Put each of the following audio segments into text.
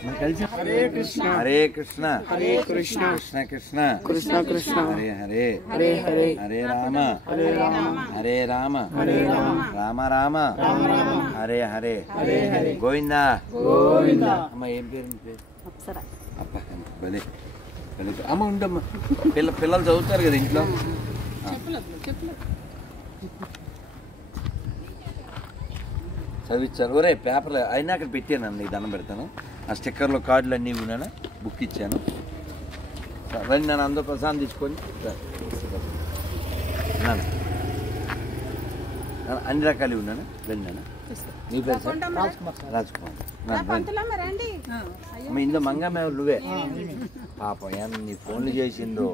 हरे कृष्णा हरे कृष्णा कृष्ण कृष्ण कृष्ण कृष्ण हरे हरे हरे हरे हरे राम हरे राम राम राम हरे हरे हरे हरे गोविंदा गोविंदा अम्मा ఏం పేరు నీ పేరు అప్సరా అప్ప భలే భలే అమ్మ ఉండమ్మ పిల్లలు చదువుతారు కదా ఇంట్లో చదివించాను ఒరే పేపర్లు అయినా అక్కడ పెట్టాను నీకు దండం పెడతాను ఆ స్టిక్కర్లో కార్డులు అన్నీ ఉన్నాను బుక్ ఇచ్చాను రండి నన్ను అందరూ ప్రసాదం తీసుకొని అన్ని రకాలు ఉన్నాను రండి నాన్న నీ పేరు సార్ రాజ్ కుమార్ ఇందో మంగమ్మ నువ్వే పాపం ఏం నీ ఫోన్లు చేసిందో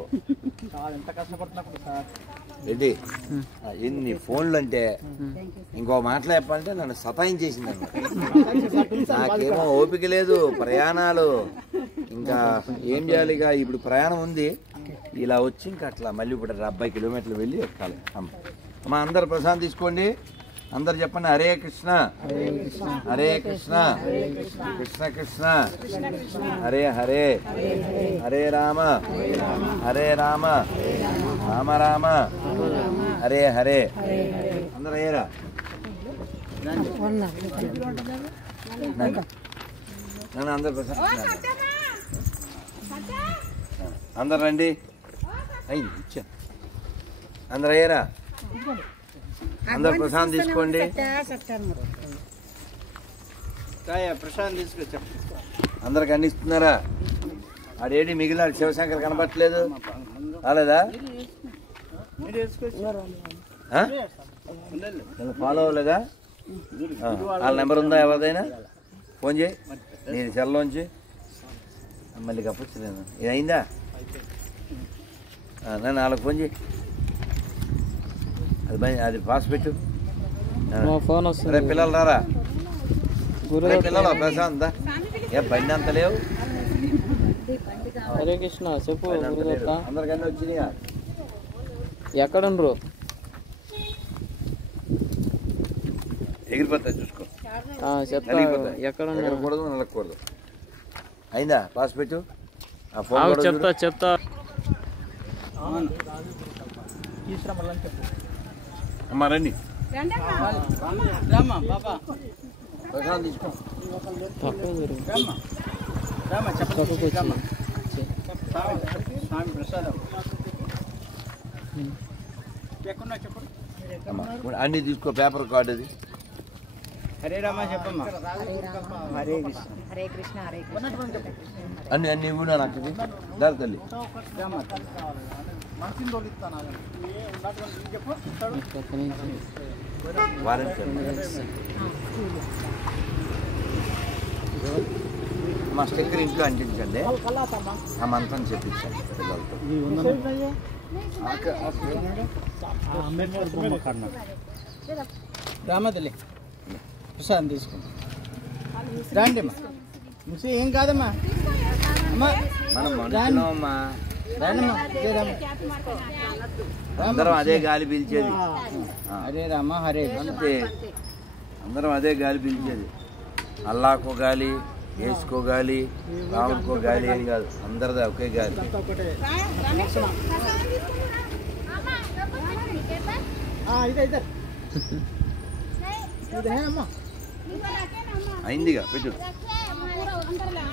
రెడ్డి ఎన్ని ఫోన్లు అంటే ఇంకో మాటలు చెప్పాలంటే నన్ను సతాయించేసింది నాకేమో ఓపిక లేదు ప్రయాణాలు ఇంకా ఏం చేయాలి ఇక ఇప్పుడు ప్రయాణం ఉంది ఇలా వచ్చి ఇంకా అట్లా మళ్ళీ ఇప్పుడు 70 కిలోమీటర్లు వెళ్ళి ఎక్కాలి అమ్మ అందరు ప్రసాదం తీసుకోండి అందరు చెప్పండి హరే కృష్ణ హరే కృష్ణ కృష్ణ కృష్ణ హరే హరే హరే రామ హరే రామ రామ రామ హరే హరే అందరు అయ్యారా నన్ను అందరు ప్రసాదం అందరు రండి అయింది ఇచ్చా అందరు అయ్యారా అందరు ప్రసాదం తీసుకోండి ప్రసాదం తీసుకొచ్చా అందరికి అన్ని ఇస్తున్నారా ఆడేడి మిగిలిన శివశంకర్ కనబట్టలేదు రాలేదా ఫాలో అవ్వలేదా వాళ్ళ నెంబర్ ఉందా ఎవరిదైనా ఫోన్ చేయి నేను సెల్లోంచి మళ్ళీ కప్పొచ్చు నేను ఇది అయిందా నన్ను వాళ్ళకి ఫోన్ చేయి అది పాస్ పెట్టు ఫోన్ వస్తుంది పిల్లలు రారా పిల్లలు ప్రశాంత్ ఏ బండి అంత లేవు హరే కృష్ణ చెప్పు అందరికన్నా వచ్చినాయా ఎక్కడుండ్రు ఎగిరిపోతాయి చూసుకో ఎక్కడ కూడదు నలకూడదు అయిందా పాస్ పెట్టు చెప్తా అమ్మా రండి ప్రసాదం తీసుకో అన్ని తీసుకో పేపర్ కార్డు అది హరే రామ చెప్పమ్మా హరే కృష్ణ హరే కృష్ణ హరే కృష్ణ అన్ని అన్ని ఇవ్వు నాకు దారి తల్లి మా స్టిక్కర్ ఇంట్లో అంటించండి ఆ మంత్రం చెప్పించండి పిల్లలతో రామతల్లి ప్రసాదం తీసుకోండి రండి అమ్మా ఏం కాదమ్మా అమ్మా అందరం అదే గాలి పీల్చేది హరే రామ హరే అంతే అందరం అదే గాలి పీల్చేది అల్లాకో గాలి ఏసుకో గాలి రాముడికో గాలి అని కాదు అందరిది ఒకే గాలి అయిందిగా పెట్టు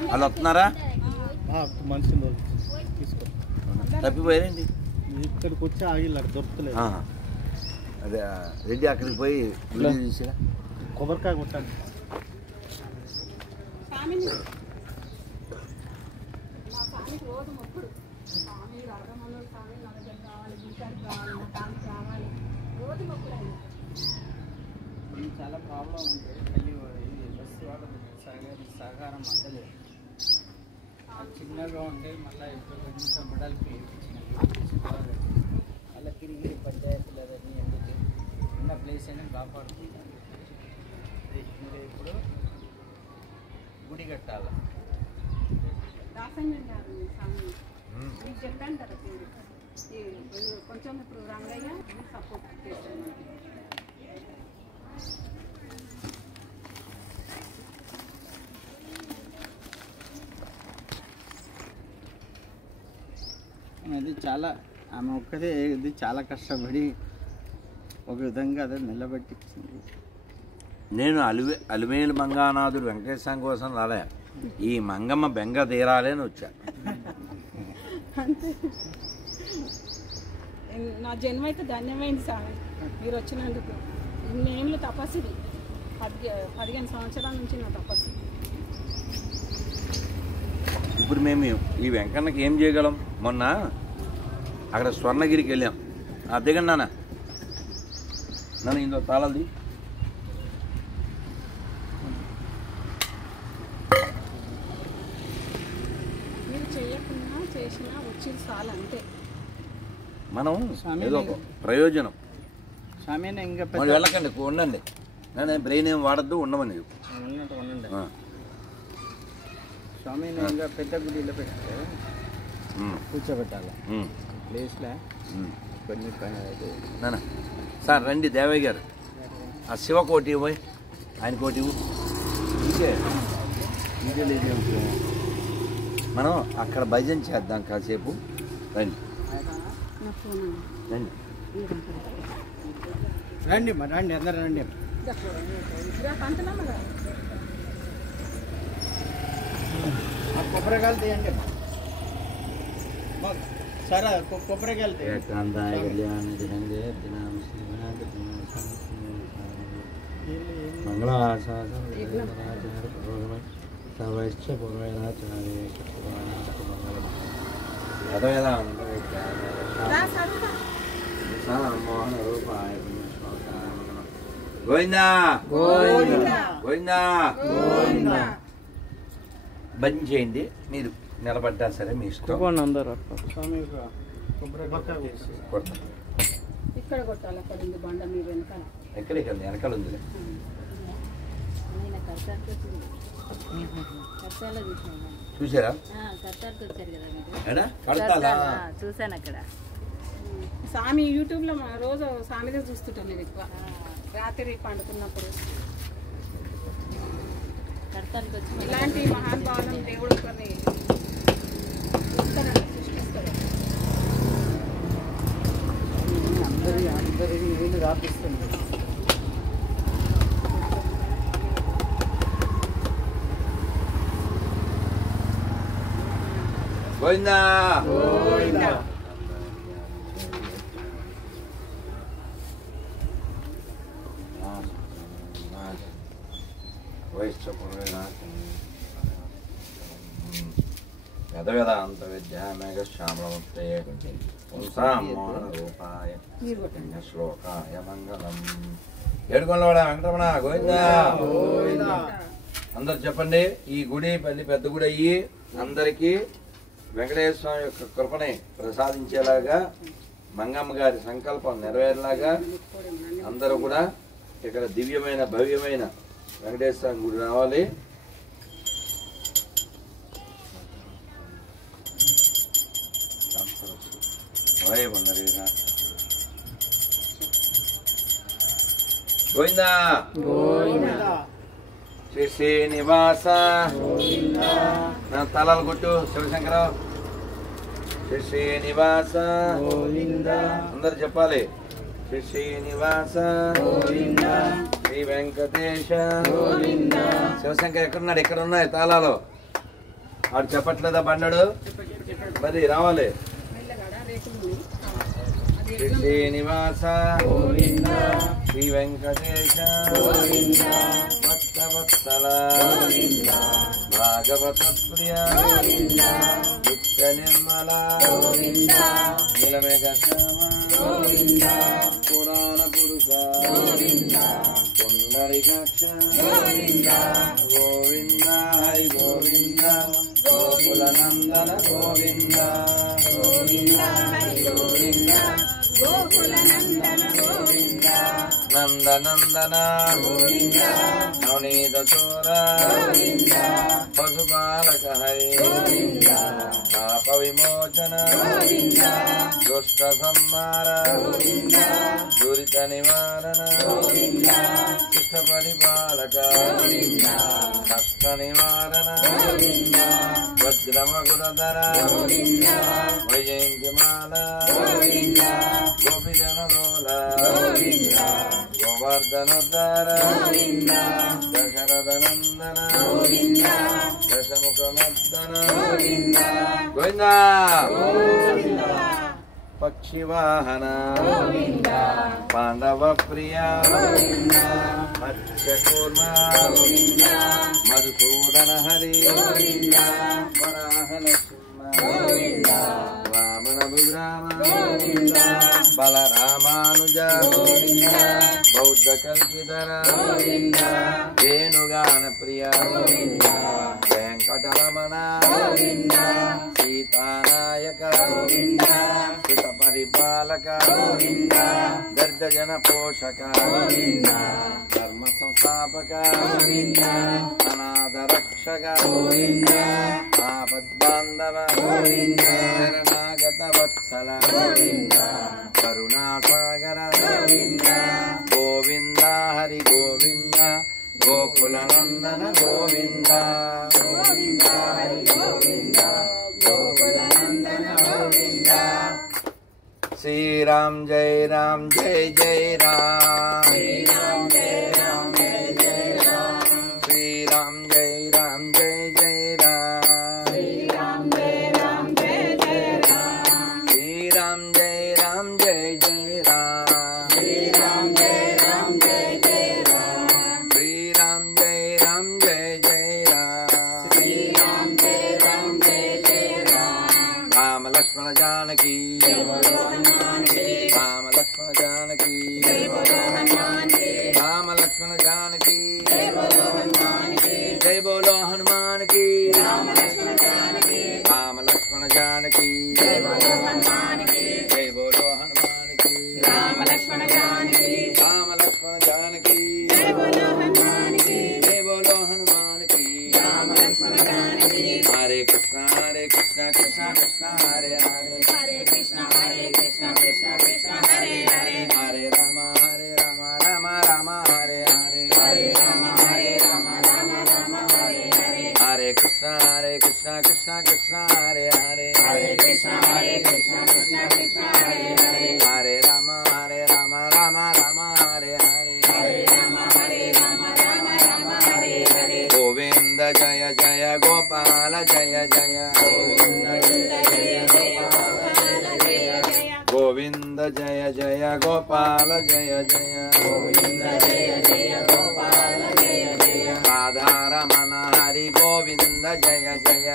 వాళ్ళు వస్తున్నారా తప్పిపోయారండి ఇక్కడికి వచ్చి ఆగిల్లాడు దొరుకుతలేదు అదే రెడ్డి అక్కడికి పోయి చూసిరా కొబ్బరికాయ కొట్టండి చాలా ప్రాబ్లం ఉంది బస్సు వాళ్ళ సహకారం అందలేదు చిన్నగా ఉంటే మళ్ళీ ఇప్పుడు కొంచెం బిడ్డలకి అలా తిరిగి పంచాయతీలు అదన్నీ ఎందుకు ఉన్న ప్లేస్ అయినా కాపాడుకుంటాను ఇప్పుడు గుడి కట్టాలి కొంచెం ఇప్పుడు రంగయ్య సపోర్ట్ చేస్తాను అది చాలా ఆమె ఒక్కదే ఇది చాలా కష్టపడి ఒక విధంగా అదే నిలబెట్టించింది. నేను అలివేలు మంగానాథుడు వెంకటేశ్వరం కోసం రాలే, ఈ మంగమ్మ బెంగ తీరాలి అని వచ్చా. నా జన్మ అయితే ధన్యమైంది స్వామి మీరు వచ్చినందుకు. ఇన్నేళ్ళు తపస్సు, 15 సంవత్సరాల నుంచి నా తపస్సు. ఇప్పుడు మేము ఈ వెంకన్నకి ఏం చేయగలం? మొన్న అక్కడ స్వర్ణగిరికి వెళ్ళాం. దిగండి నన్ను ఇందులో తాళాలి. మీరు చేయకుండా చేసినా వచ్చేది చాలు అంతే. మనం ఏదో ఒక ప్రయోజనం. స్వామి ఇంకా మరి వెళ్ళకండి, ఉండండి. నేను బ్రెయిన్ ఏం వాడద్దు, ఉండమని ఉండండి. స్వామి ఇంకా పెద్ద గుడిలో పెట్టారు, కూర్చోబెట్టాలి ప్లేస్లో కొన్ని నాన్న. సార్ రండి దేవయ్య గారు, ఆ శివ కోటి ఇవ్వయి, ఆయన కోటి ఇవ్వు. ఇంకే లేదు, మనం అక్కడ భజన చేద్దాం కాసేపు. రండి రండి రండి రండి అందరు రండి. కొబ్బరికాయలు తీయండి సరే, కొబ్బరికాయలు గోవిందా గోవిందా. బంద్ చేయండి, మీరు నిలబడ్డా సరే మీ ఇష్టం. ఇక్కడ కొట్టాలి, అక్కడ ఉంది బండ మీరు వెనకాల. ఎక్కడ వెనకాల ఉంది. చూసారా? చూసాను అక్కడ. స్వామి యూట్యూబ్లో రోజు స్వామిదే చూస్తుంటాం నేను ఎక్కువ. రాత్రి పండుకున్నప్పుడు ఇలాంటి మహానుభావులను దేవుడు కొన్ని సృష్టిస్తాడు. అందరికి నీళ్ళు రాపిస్తుంది. గోవిందా వేదాంత విద్యామేఘ శ్యామలముక్తే రూపాయ శ్లోకాయ మంగళం. ఏడుకొండవాడ వెంకటరమణ గోవిందా. అందరు చెప్పండి. ఈ గుడి పెద్ద గుడి అయ్యి అందరికీ వెంకటేశ్వర స్వామి యొక్క కృపని ప్రసాదించేలాగా, మంగమ్మ గారి సంకల్పం నెరవేరేలాగా అందరూ కూడా ఇక్కడ దివ్యమైన భవ్యమైన వెంకటేశ్వర స్వామి గుడి రావాలి. గోవిందా శ్రీ శ్రీనివాస. తలాలు కొట్టు శివశంకరరావు. శ్రీ శ్రీనివాస అందరు చెప్పాలి. శ్రీ శ్రీనివాస శ్రీ వెంకటేశ. శివశంకర్ ఎక్కడున్నాడు? ఇక్కడ ఉన్నాయి తాళాలు. వాడు చెప్పట్లేదా బండడు? మరి రావాలి. శ్రీ శ్రీనివాస శ్రీ వెంకటేశ భక్తవత్సల భాగవత ప్రియ నిత్య నిర్మల నీలమేఘ శ్యామ పురాణ పురుష పుండరీకాక్ష గోవింద హరి గోవింద గోకుల నందన గోవింద గోవింద హరి గోవింద గోకుల నందన గోవింద నందనందన గోవింద నవనీత చోర గోవింద పశుపాలక హరి గోవింద పాప విమోచన గోవింద దుష్ట సంహార గోవింద దురిత నివారణ గోవింద కృష్ణ పరిపాలక గోవింద కష్ట నివారణ గోవింద వజ్రమకుటధర వైజయంతిమాల గోపిజనలోల గోవర్ధనోద్ధర దశరథనందన దశముఖమర్దన గోవిందా పక్షివాహన పాండవ ప్రియ మత్స్యకూర్మ మధుసూదన హరి వరాహన వామన విరామ బలరామానుజ బౌద్ధ కల్కిధర వేణుగాన ప్రియ వెంకటరమణ సీతానాయక సుత పరిపాలక దర్దజన పోషక ధర్మ సంస్థాపక అనాథ రక్షక ఆపద్బాంధవ శరణాగత వత్సల కరుణాసాగర గోవింద హరి గోవింద గోకుల నందన గోవింద గోవింద హరి గోవింద గోకుల నందన గోవింద శ్రీరామ్ జై రామ్ జై జై రామ్ శ్రీరామ్ జై రామ్ జై జై రామ్ శ్రీరామ్ జై రామ్ జై జై రామ్ శ్రీరామ్ జై రామ్ జై జై రామ్ శ్రీరామ్ జై రామ్ జై జై రామ్ శ్రీరామ్ జై రామ్ జై జై రామ్ శ్రీరామ్ జై రామ్ జై జై రామ్ శ్రీరామ్ జై రామ్ జై జై రామ్ రామ లక్ష్మణ జానకి రామ లక్ష్మణ జానకి రామ లక్ష్మణ జానకి జై బోలో హనుమాన్ కి రామ లక్ష్మణ జానకి రామ లక్ష్మణ జానకి జై బోలో హనుమాన్ కి జై బోలో హనుమాన్ కి రామ లక్ష్మణ జానకి రామ లక్ష్మణ జానకి జై బోలో హనుమాన్ కి జై బోలో హనుమాన్ కి రామ లక్ష్మణ జానకి హరే కృష్ణ కృష్ణ కృష్ణ హరే హరే హరే కృష్ణ కృష్ణ కృష్ణ హరే హరే హరే రామ రామ రామ హరే హరే హరే రామ రామ రామ హరే హరే హరే కృష్ణ కృష్ణ కృష్ణ హరే హరే హరే కృష్ణ కృష్ణ కృష్ణ హరే హరే హరే రామ రామ రామ హరే హరే హరే రామ రామ హరే హరే గోవింద జయ జయ గోపాల జయ జయ గోవింద జయ జయ గోపాల జయ జయ గోవింద జయ జయ గోపాల జయ జయ రాధారమణ హరి గోవింద జయ జయ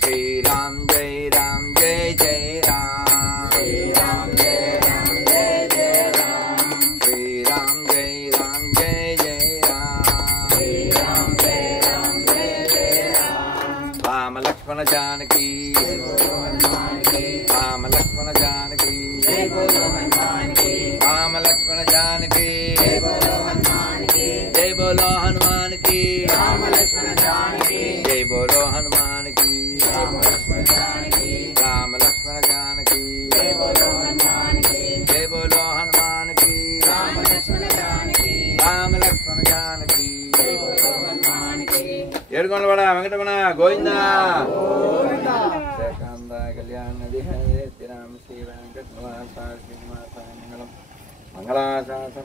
శ్రీరామ్ జై రామ్ జై జై రామ్ శ్రీరామ్ జై రామ్ జై జై రామ్ శ్రీరామ్ జై రామ్ జై జై రామ్ శ్రీరామ్ జై రామ్ జై జై రామ్ రామ లక్ష్మణ జానకి రామ లక్ష్మణ జానకి రామ లక్ష్మణ జానకి జై బోలో హనుమాన్ కి రామ లక్ష్మణ జానకి జై బోలో హనుమాన్ కి రామ లక్ష్మణ జానకి జై బోలో హనుమాన్ కి జై బోలో హనుమాన్ కి రామ లక్ష్మణ జానకి రామ లక్ష్మణ జానకి జై బోలో హనుమాన్ కి ఏడుకొండవాడ వెంకటరమణ గోవింద శ్రీకాంత కళ్యాణ శ్రీరామ శ్రీ వెంకట మంగళం మంగళాశాసన